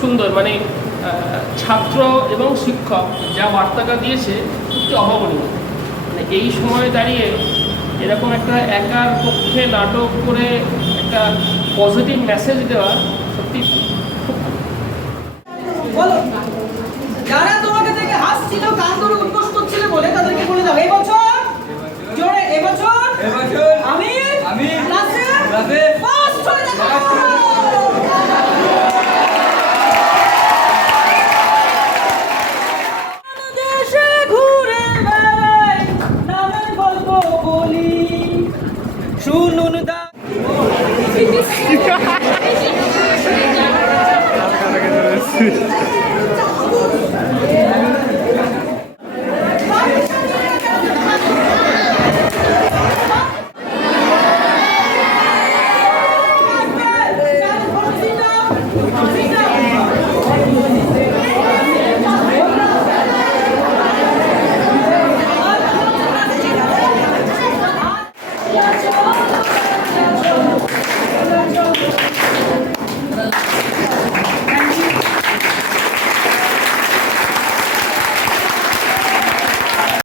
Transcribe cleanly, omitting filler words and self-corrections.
সুন্দর, মানে ছাত্র এবং শিক্ষক যা বার্তাটা দিয়েছে সত্যি অভাবনীয়। মানে এই সময় দাঁড়িয়ে এরকম একটা একার পক্ষে নাটক করে একটা পজিটিভ মেসেজ দেওয়া সত্যি খুব বলো, যারা তোমাকে দেখে হাসছিল, কান ধরে উদ্ঘোষ করছিল বলে তাদেরকে বলে দাও এবছর জোরে, এবছর আমি ক্লাসে